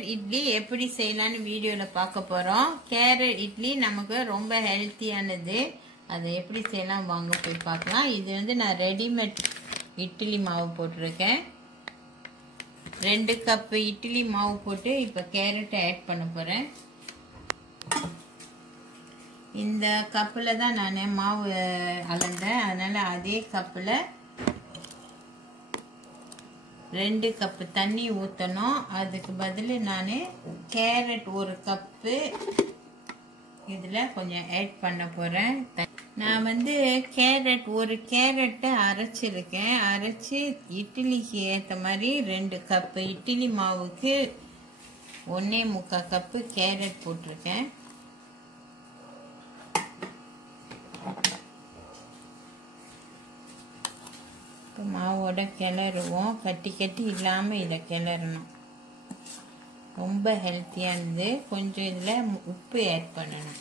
Carrot idli எப்படி செய்யலாம்னு வீடியோல பார்க்க போறோம். கேரட் இட்லி நமக்கு ரொம்ப ஹெல்த்தியானது. அதை எப்படி செய்யலாம் வாங்க போய் பார்க்கலாம். இது வந்து நான் ரெடிமேட் இட்லி மாவு போட்டிருக்கேன். 2 கப் இட்லி மாவு போட்டு இப்போ கேரட்டை ஆட் பண்ண போறேன். இந்த கப்பில் தான் நான் மாவு அளந்தேன். அதனால அதே கப்பில் 2 கப் தண்ணி ஊற்றணும். அதுக்கு பதில் நான் கேரட் 1 கப்பு இதில் கொஞ்சம் ஆட் பண்ண போகிறேன். நான் வந்து ஒரு கேரட்டை அரைச்சிருக்கேன். அரைச்சி இட்லிக்கு ஏற்ற மாதிரி 2 கப்பு இட்லி மாவுக்கு 1.25 கப்பு கேரட் போட்டிருக்கேன். மாவோட கிளறுவோம். கட்டி கட்டி இல்லாமல் இதை கிளறணும். ரொம்ப ஹெல்த்தியானது. கொஞ்சம் இதில் உப்பு ஆட் பண்ணணும்.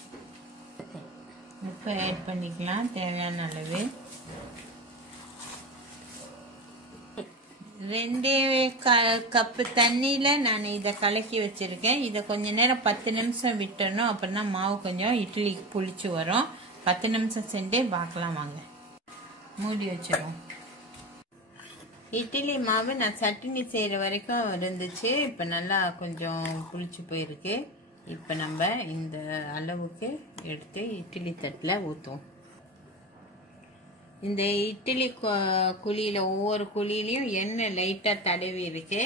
உப்பு ஆட் பண்ணிக்கலாம் தேவையான அளவு. 2 கப்பு தண்ணியில் நான் இதை கலக்கி வச்சுருக்கேன். இதை கொஞ்ச நேரம் 10 நிமிஷம் விட்டுறணும். அப்புறம் தான் மாவு கொஞ்சம் இட்லிக்கு புளிச்சு வரும். 10 நிமிஷம் செஞ்சே பார்க்கலாம் வாங்க. மூடி வச்சிடும். இட்லி மாவு நான் சட்னி செய்கிற வரைக்கும் இருந்துச்சு. இப்போ நல்லா கொஞ்சம் புளிச்சு போயிருக்கு. இப்போ நம்ம இந்த அளவுக்கு எடுத்து இட்லி தட்டில் ஊற்றுவோம். இந்த இட்லி குழியில் ஒவ்வொரு குழியிலையும் எண்ணெய் லைட்டாக தடவி இருக்கு.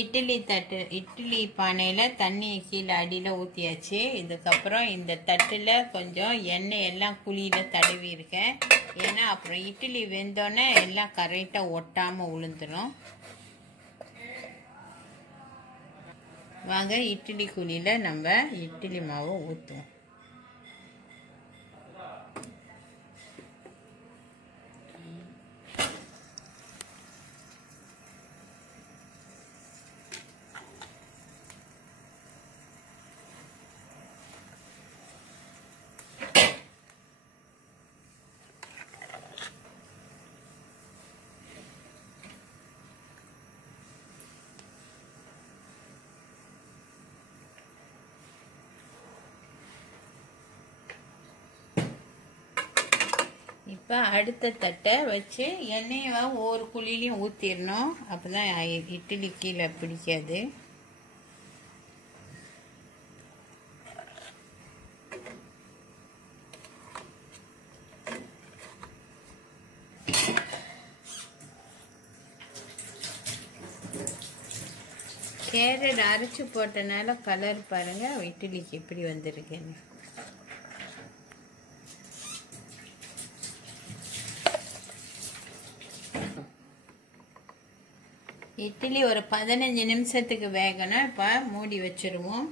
இட்லி பானையில் தண்ணி கீழே அடியில் ஊற்றியாச்சு. இதுக்கப்புறம் இந்த தட்டில் கொஞ்சம் எண்ணெய் எல்லாம் குழியில் தடவி இருக்கேன். ஏன்னா அப்புறம் இட்லி வெந்தோன்னே எல்லாம் கரெக்டாக ஒட்டாமல் உளுந்துடும். வாங்க இட்லி குழியில் நம்ம இட்லி மாவு ஊற்றுவோம். இப்போ அடுத்த தட்டை வச்சு எண்ணெயை ஒவ்வொரு குழியிலையும் ஊற்றிடணும். அப்போ தான் இட்லி கீழே பிடிக்காது. கேரட் அரைச்சி போட்டனால கலர் பாருங்கள் இட்லிக்கு எப்படி வந்திருக்குன்னு. இட்லி ஒரு 15 நிமிஷத்துக்கு வேகணும். இப்போ மூடி வச்சிருவோம்.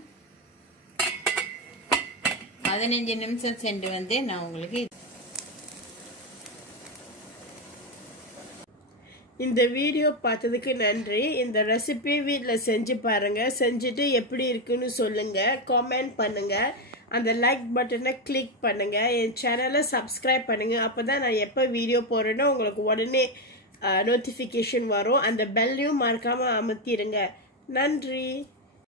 15 நிமிஷம் சென்று வந்து நான் உங்களுக்கு இந்த வீடியோ பார்த்ததுக்கு நன்றி. இந்த ரெசிபி வீட்டில் செஞ்சு பாருங்க. செஞ்சுட்டு எப்படி இருக்குன்னு சொல்லுங்க. காமெண்ட் பண்ணுங்க. அந்த லைக் பட்டனை கிளிக் பண்ணுங்க. என் சேனலை சப்ஸ்கிரைப் பண்ணுங்க. அப்போதான் நான் எப்போ வீடியோ போடுறேனோ உங்களுக்கு உடனே நோட்டிஃபிகேஷன் வரும். அந்த பெல்லையும் மறக்காம அமுத்திடுங்க. நன்றி.